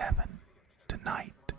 2077. Tonight,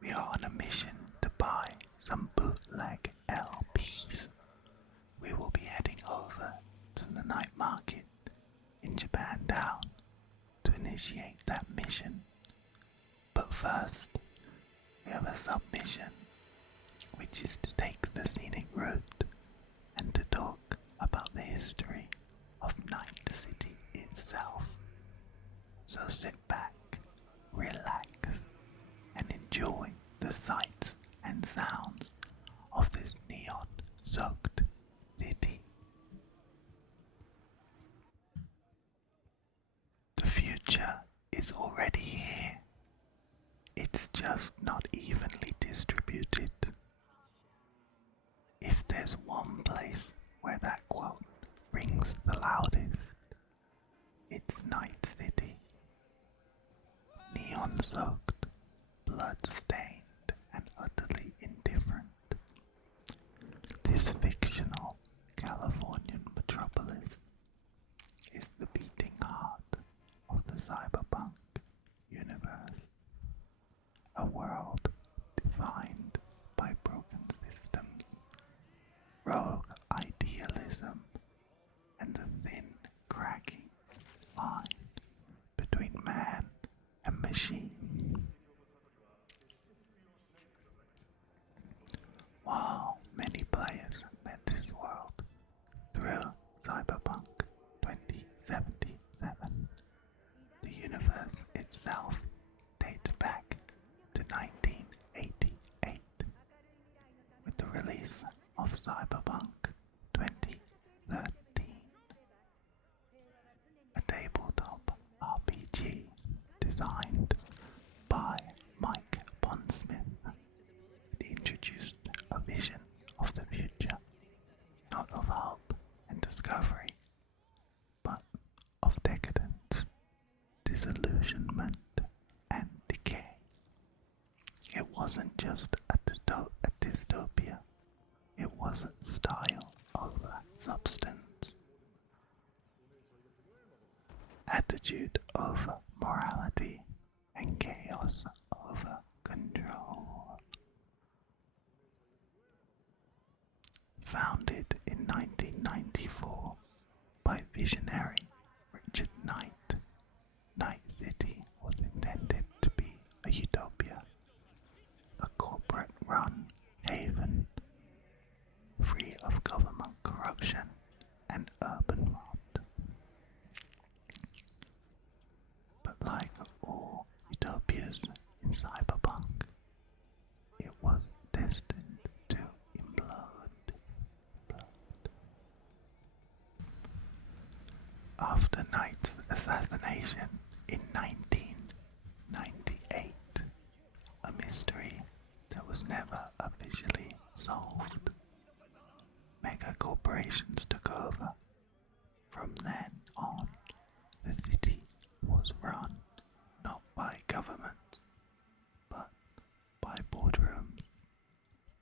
we are on a mission to buy some bootleg LPs. We will be heading over to the night market in Japantown to initiate that mission. But first, we have a submission, which is to take the scenic route and to talk about the history of Night City itself. So sit back, relax, and enjoy the sights and sounds of this neon-soaked city. The future is already here. It's just not evenly distributed. If there's one place where that quote rings the loudest, it's Night City. Neon-soaked, blood-stained, and utterly indifferent. This fictional Californian metropolis is the beating heart of the Cyberpunk universe, a world defined by broken systems, rogue idealism, and the thin, cracking line between man and machine. While many players met this world through Cyberpunk 2077, the universe itself dates back to 1988 with the release of Cyberpunk 2013, a tabletop RPG designed by Mike Pondsmith. It introduced a vision of the future, not of hope and discovery, but of decadence, disillusionment, and decay. It wasn't just a dystopia, it was style over substance, attitude over morality, and chaos over control. Founded in 1994 by visionary Richard Knight, Night City was intended to be a utopia, a corporate-run haven, free of government corruption and urban rot. But like all utopias in Cyberpunk, it was destined to implode. After Knight's assassination in 1998, a mystery that was never officially solved, mega corporations took over. From then on, the city was run not by government, but by boardrooms,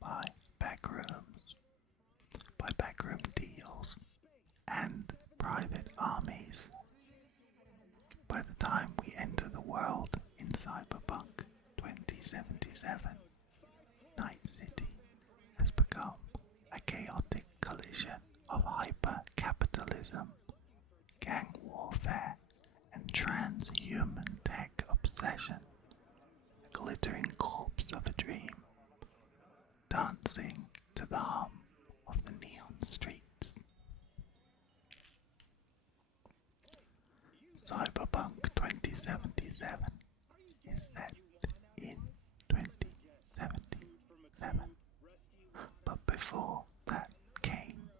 by backroom deals, and private armies. By the time we enter the world in Cyberpunk 2077, Night City has become a chaotic collision of hyper-capitalism, gang warfare, and transhuman tech obsession, a glittering corpse of a dream, dancing to the hum of the neon streets. Cyberpunk 2077 is set in 2077, but before that came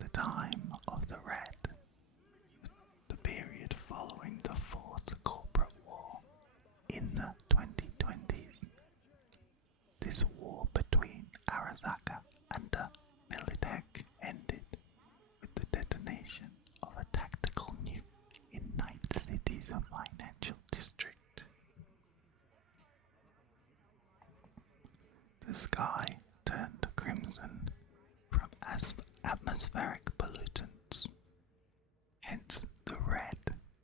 the time of the Red, the period following the Fourth Corporate War in the 2020s. This war between Arasaka and the Militech ended with the detonation of a tactical nuke in Night City's financial district. The sky turned crimson from atmospheric pollutants, hence the red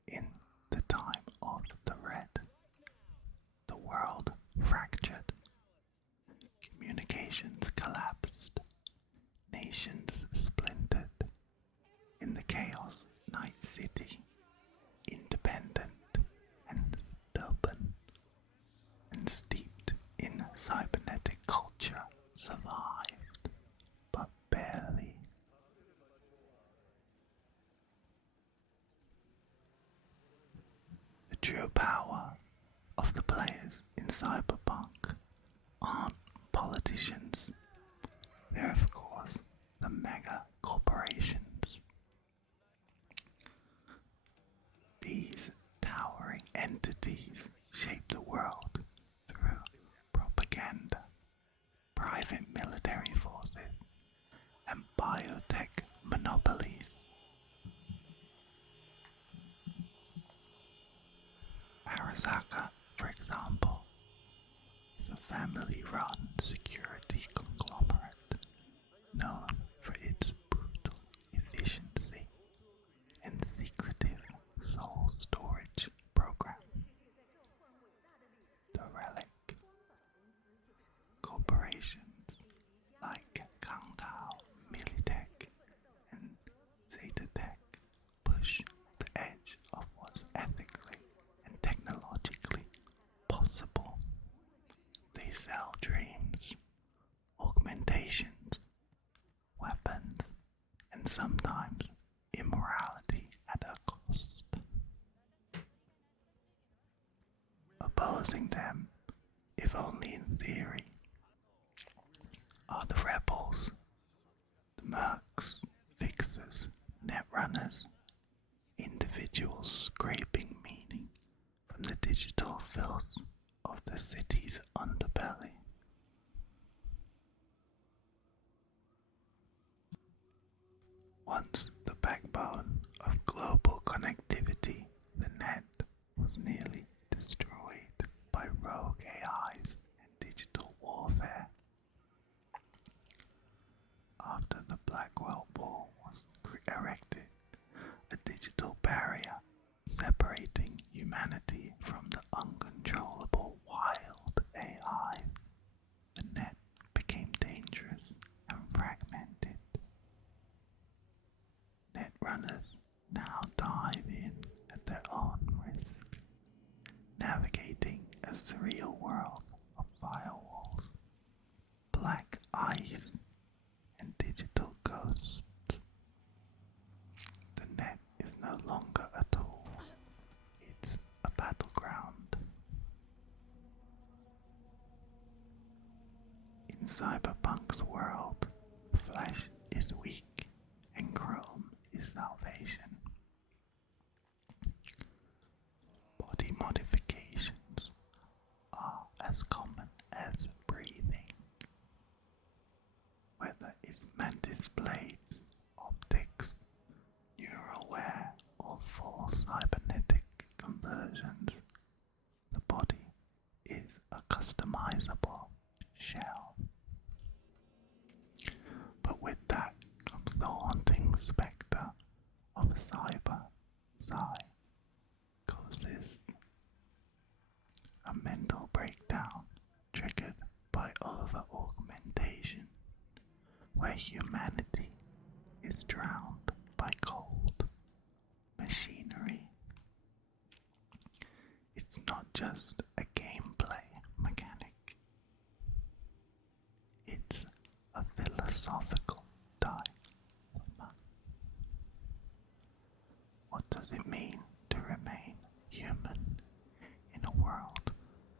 in the time of the Red. true power of the players in Cyberpunk aren't politicians. They're, of course, the mega corporations. These towering entities shape the world through propaganda, private military forces, and biotech monopolies. Arasaka, for example, is a family-run security conglomerate known for its brutal efficiency and secretive soul storage program. The Relic corporations like Kangtao, Militech, and Zetatech push the edge of what's ethically and technologically possible. They sell dreams, augmentations, weapons, and sometimes immorality at a cost. Opposing them, if only in theory, are the rebels, the mercs, fixers, netrunners, individuals scraping meaning from the digital filth of the city's underbelly. Once the backbone of global connectivity, the net was nearly destroyed by rogue AIs and digital warfare. After the Blackwell Wall was erected, a digital barrier separating humanity from the uncontrollable wild AI, the net became dangerous and fragmented. Netrunners now dive in at their own risk, navigating a surreal world of firewalls, black ice, and digital ghosts. The net is no longer a tool, it's a battleground. In Cyberpunk's world, flesh is weak and chrome is salvation. Body modifications are as common as breathing. Whether it's mantis blades, optics, neural wear, or full cybernetic conversions, the body is a customizable shell. But with that comes the haunting spectre of cyber psychosis, a mental breakdown triggered by over-augmentation, where humanity is drowned by cold machinery. It's not just a gameplay mechanic, it's a philosophical dilemma. What does it mean to remain human in a world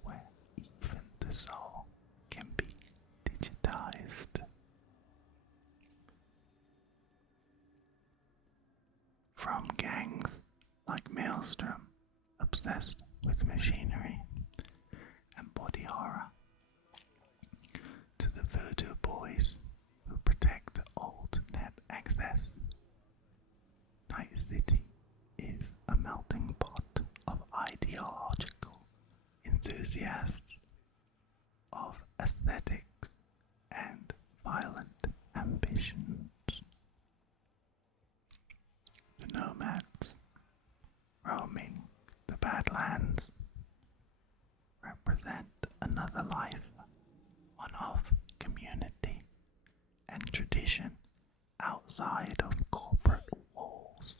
where even the soul can be digitized? From gangs like Maelstrom, obsessed with machinery and body horror, to the voodoo boys who protect the old net access, Night City is a melting pot of ideological enthusiasts, of aesthetics and violent ambitions. The nomads roaming the Badlands represent another life, one of community and tradition outside of corporate walls.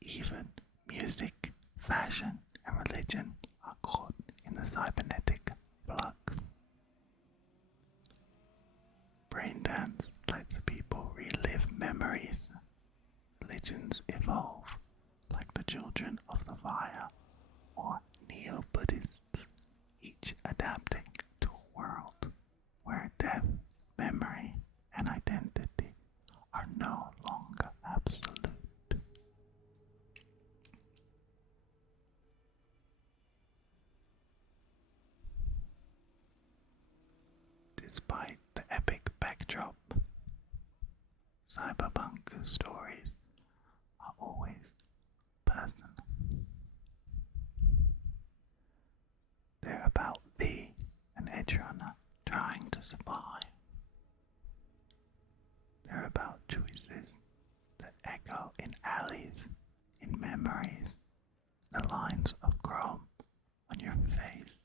Even music, fashion, and religion are caught in the cybernetic flux. Braindance lets people relive memories. Religions evolve Children of the Fire or Neo-Buddhists, each adapting to a world where death, memory, and identity are no longer absolute. Despite the epic backdrop, Cyberpunk stories are always personal. They're about thee, an edge runner trying to survive. They're about choices that echo in alleys, in memories, the lines of chrome on your face.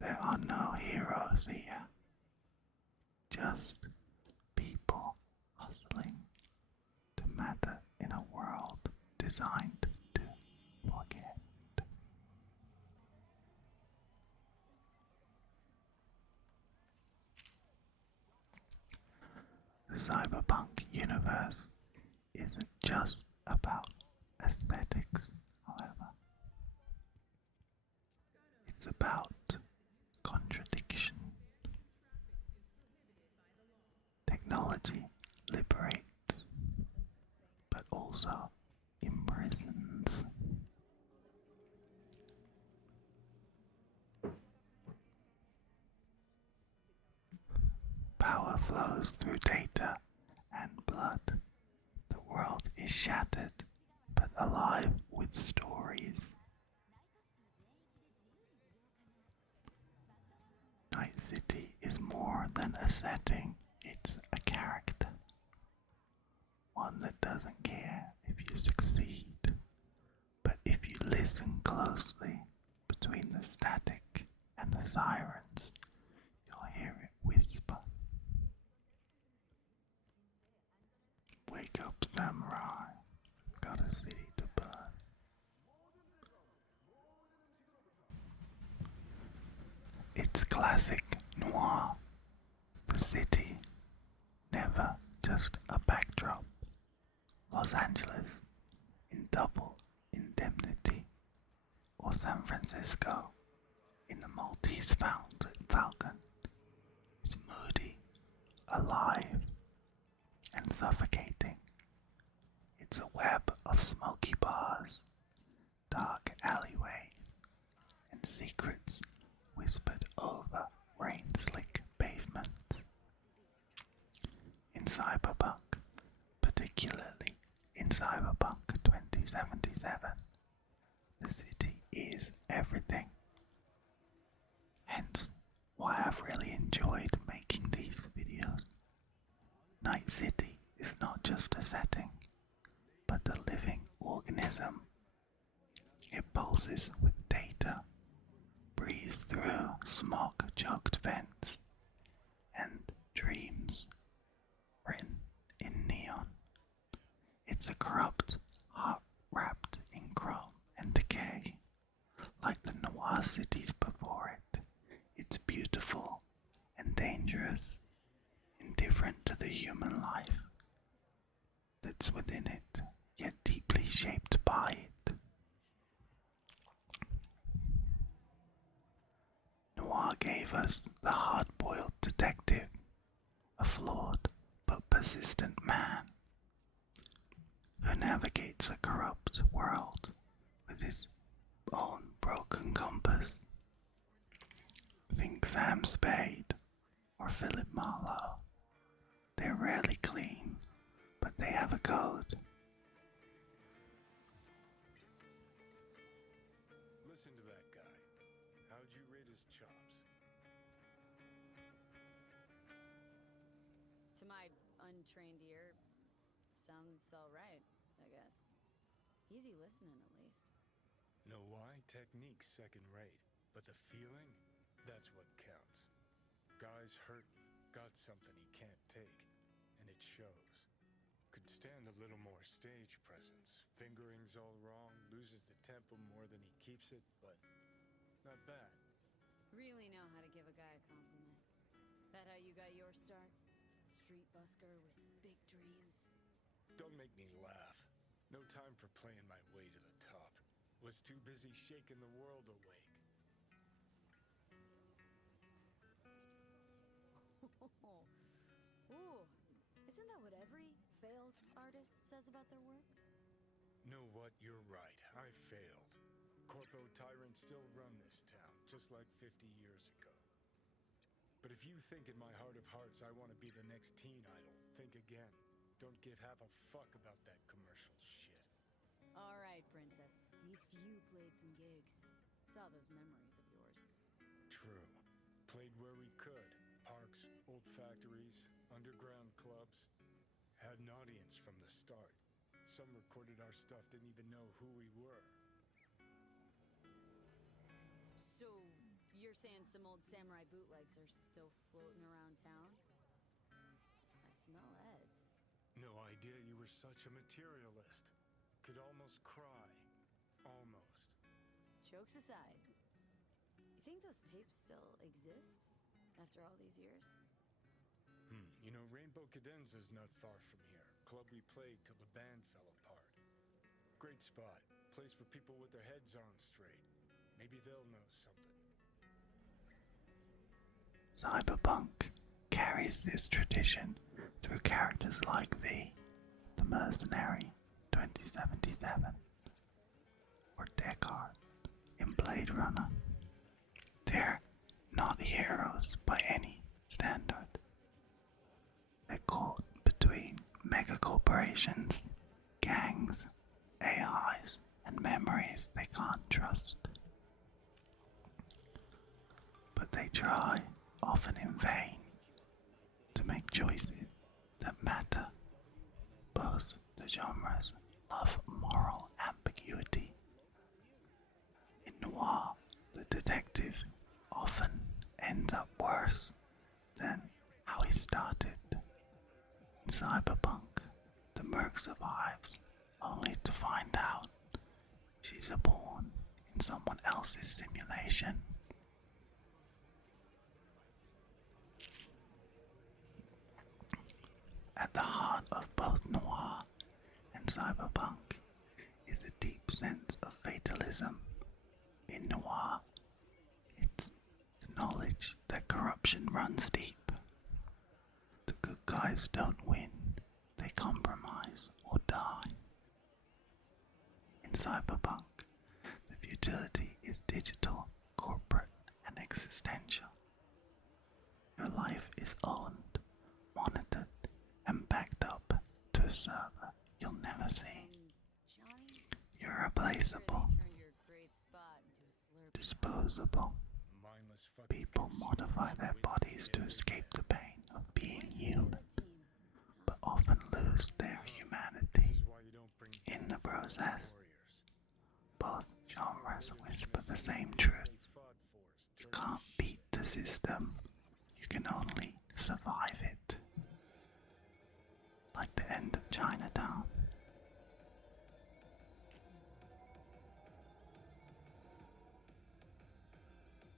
There are no heroes here, just people hustling to matter in a world designed to forget. The cyberpunk universe isn't just about aesthetics, however. It's about contradiction. Technology liberates, but also imprisons. Power flows through data and blood. The world is shattered, but alive with stories. Night City is more than a setting, it's a character. One that doesn't care if you succeed, but if you listen closely between the static and the sirens, you'll hear it whisper. Wake up, samurai, we've got a city to burn. It's classic noir. The city, never just a backdrop. Los Angeles in Double Indemnity, or San Francisco in the Maltese Falcon. It's moody, alive, and suffocating. It's a web of smoky bars, dark alleyways, and secrets whispered over rain-slick pavements. In Cyberpunk, particularly in Cyberpunk 2077, the city is everything. Hence why I've really enjoyed making these videos. Night City is not just a setting, but a living organism. It pulses with data, breathes through smog-choked vents, and dreams written in neon. It's a corrupt heart wrapped in chrome and decay. Like the noir cities before it, it's beautiful and dangerous, indifferent to the human life that's within it, yet deeply shaped by it. Noir gave us the hard-boiled detective, a flawed but persistent man who navigates a corrupt world with his own broken compass. Think Sam Spade or Philip Marlowe. They're rarely clean, but they have a code. Listen to that guy. How'd you rate his chops? To my untrained ear, sounds alright, I guess. Easy listening, at least. Know why? Technique's second rate, but the feeling, that's what counts. Guy's hurting, got something he can't take, and it shows. Could stand a little more stage presence. Fingering's all wrong, loses the tempo more than he keeps it, but not bad. Really know how to give a guy a compliment. That how you got your start? street busker with big dreams. Don't make me laugh. No time for playing my way to the top. Was too busy shaking the world awake. Ooh, isn't that what every failed artist says about their work? Know what? You're right. I failed. Corpo tyrants still run this town, just like 50 years ago. But if you think in my heart of hearts I want to be the next teen idol, think again. Don't give half a fuck about that commercial shit. All right, Princess. At least you played some gigs. Saw those memories of yours. True. Played where we could. Parks, old factories, underground clubs. Had an audience from the start. Some recorded our stuff, didn't even know who we were. So, you're saying some old samurai bootlegs are still floating around town? I smell ads. No idea you were such a materialist. Could almost cry. Almost. Jokes aside, you think those tapes still exist after all these years? You know, Rainbow Cadenza's not far from here. Club we played till the band fell apart. Great spot. Place for people with their heads on straight. Maybe they'll know something. Cyberpunk carries this tradition through characters like V, the mercenary 2077, or Deckard in Blade Runner. They're not heroes by any standard. They're caught between megacorporations, gangs, AIs, and memories they can't trust. But they try, often in vain, to make choices that matter. Both the genres love moral ambiguity. In noir, the detective often ends up worse than how he started. In Cyberpunk, the merc survives only to find out she's a pawn in someone else's simulation. At the heart of both noir and cyberpunk is a deep sense of fatalism. In noir, it's the knowledge that corruption runs deep. The good guys don't win, they compromise or die. In cyberpunk, the futility is digital, corporate, and existential. Your life is owned, monitored, and backed up to a server you'll never see. Johnny? You're replaceable, Sure they turned your great spot into a slurp. disposable. Mindless fucking People consumers modify their waiting bodies to get escape the pain of being human, Team. but often lose their humanity This is why you don't bring in the process. warriors. Both genres whisper the same truth. They fought for us, You turned can't beat the system, you can only survive it. Like the end of Chinatown.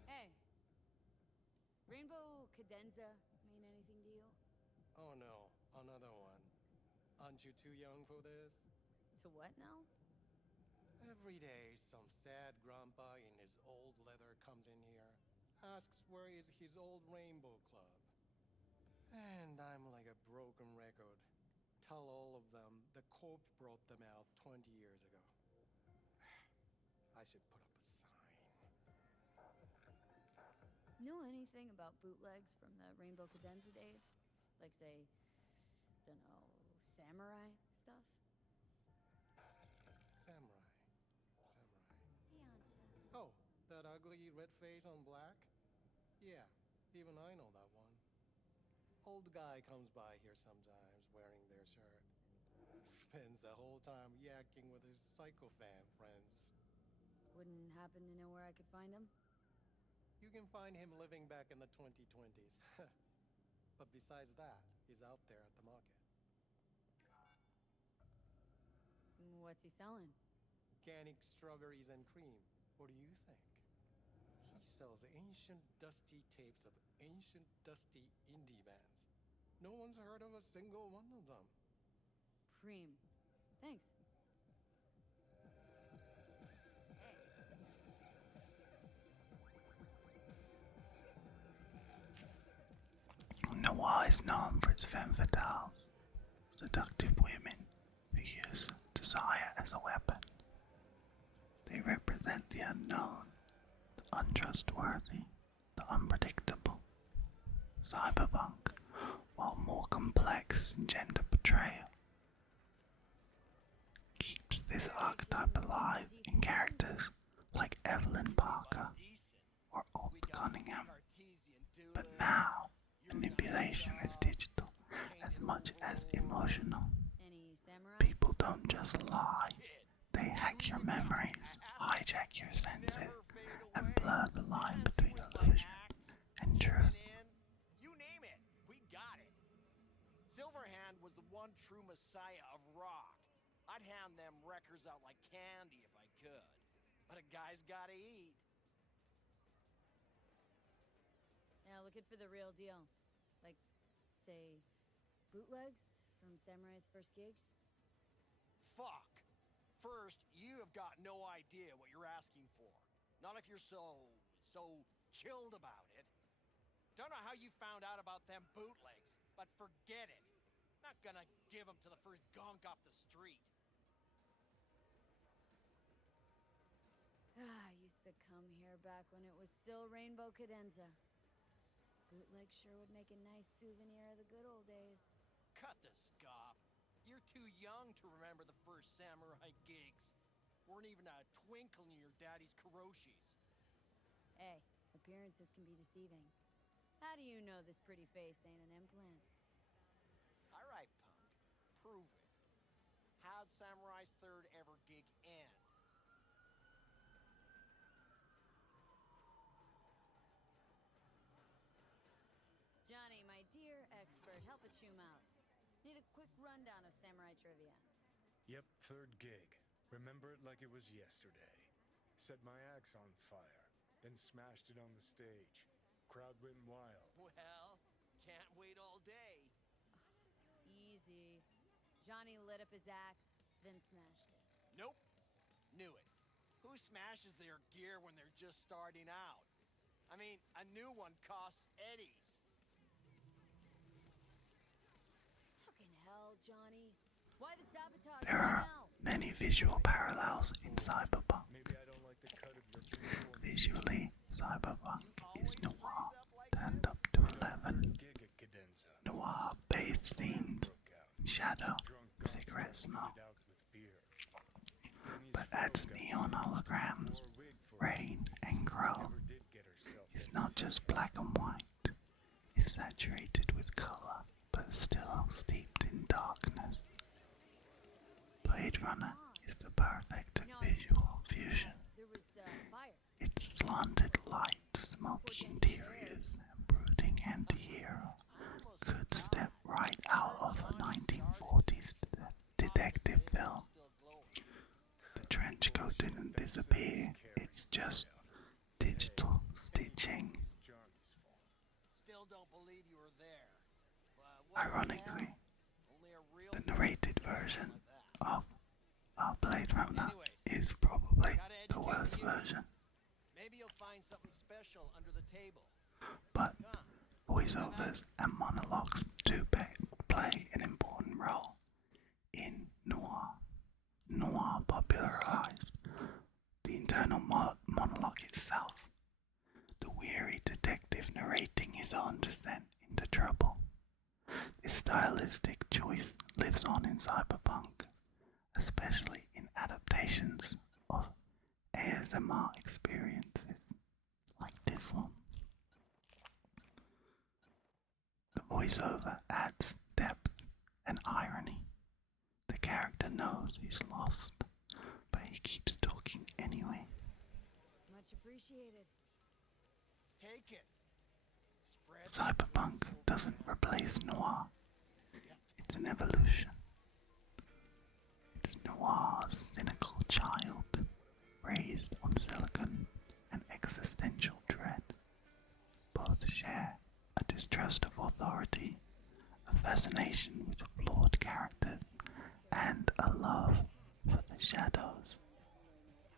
Hey. Rainbow Cadenza mean anything to you? Oh no, another one. Aren't you too young for this? To what now? Every day, some sad grandpa in his old leather comes in here, asks where is his old rainbow club. And I'm like a broken record. Tell all of them the Corp brought them out 20 years ago. I should put up a sign. Know anything about bootlegs from the Rainbow Cadenza days? Like, say, dunno, samurai stuff? Samurai. Oh, that ugly red face on black? Yeah, even I know that one. Old guy comes by here sometimes wearing their shirt. Spends the whole time yakking with his psychophant friends. Wouldn't happen to know where I could find them? You can find him living back in the 2020s. But besides that, he's out there at the market. What's he selling? Organic strawberries and cream. What do you think? He sells ancient dusty tapes of ancient dusty indie bands. No one's heard of a single one of them. Preem. Thanks. Noir is known for its femme fatales, seductive women who use desire as a weapon. They represent the unknown, the untrustworthy, the unpredictable. Cyberpunk, while more complex in gender portrayal, keeps this archetype alive in characters like Evelyn Parker or Alt Cunningham. But now, manipulation is digital as much as emotional. Any samurai? People don't just lie, they hack your memories, hijack your senses, and blur the line between illusion and truth. You name it, we got it. Silverhand was the one true messiah of rock. I'd hand them records out like candy if I could. But a guy's gotta eat. Yeah, looking for the real deal. Like, say, bootlegs from Samurai's first gigs? Fuck. First, you have got no idea what you're asking for. Not if you're so chilled about it. Don't know how you found out about them bootlegs, but forget it. Not gonna give them to the first gunk off the street. I used to come here back when it was still Rainbow Cadenza. Bootleg sure would make a nice souvenir of the good old days. Cut the scop. You're too young to remember the first samurai gigs. Weren't even a twinkle in your daddy's karoshis. Hey, appearances can be deceiving. How do you know this pretty face ain't an implant? All right, punk. Prove it. How'd Samurai's third ever gig end? Johnny, my dear expert, help a chum out. Need a quick rundown of samurai trivia. Yep, third gig. Remember it like it was yesterday. Set my axe on fire, then smashed it on the stage. Crowd went wild. Well, can't wait all day. Easy. Johnny lit up his axe, then smashed it. Nope. Knew it. Who smashes their gear when they're just starting out? I mean, a new one costs eddies. Fucking hell, Johnny. Why the sabotage There are now? many visual parallels in Cyberpunk. Maybe I don't like the cut of your uniform. Visually, Cyberpunk is Always noir dress up like turned this? up to 11. Gig at Cadenza. Noir bathed scenes Broke out. in shadow, Drunk guy cigarette smoke, faded out with beer. Then his but adds girl got neon sick, holograms, wore a wig for a rain and grow. Never did get herself It's in. not just black and white, it's saturated with color, but still steeped in darkness. Blade Runner is the perfect visual fusion. There was fire. Its slanted light, smoky interiors, and brooding anti-hero could step right out of a 1940s detective film. Still glowing. The trench coat didn't disappear, it's just digital stitching. Johnny's fault. Still don't believe you were there. But what the Ironically, hell? Only a real the narrated version like that. of our Blade Runner is probably the worst version, Maybe you'll find something special under the table. but Come. voiceovers and monologues do play an important role in noir. Noir popularized the internal monologue itself, the weary detective narrating his own descent into trouble. This stylistic choice lives on in Cyberpunk, especially in adaptations of ASMR experiences like this one. The voiceover adds depth and irony. The character knows he's lost, but he keeps talking anyway. Much appreciated. Take it. Spread Cyberpunk doesn't replace noir, it's an evolution. It's noir's cynical child, raised on silicon and existential dread. Both share a distrust of authority, a a fascination with flawed characters, and a love for the shadows.